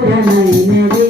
Yeah, yeah, yeah.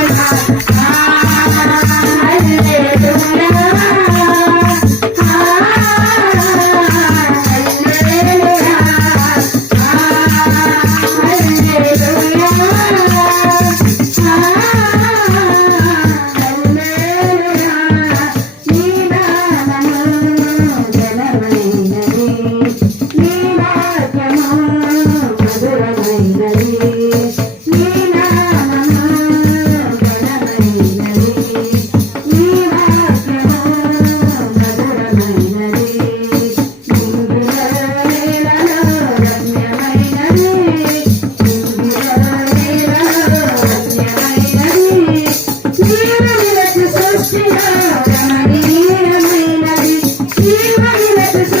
This is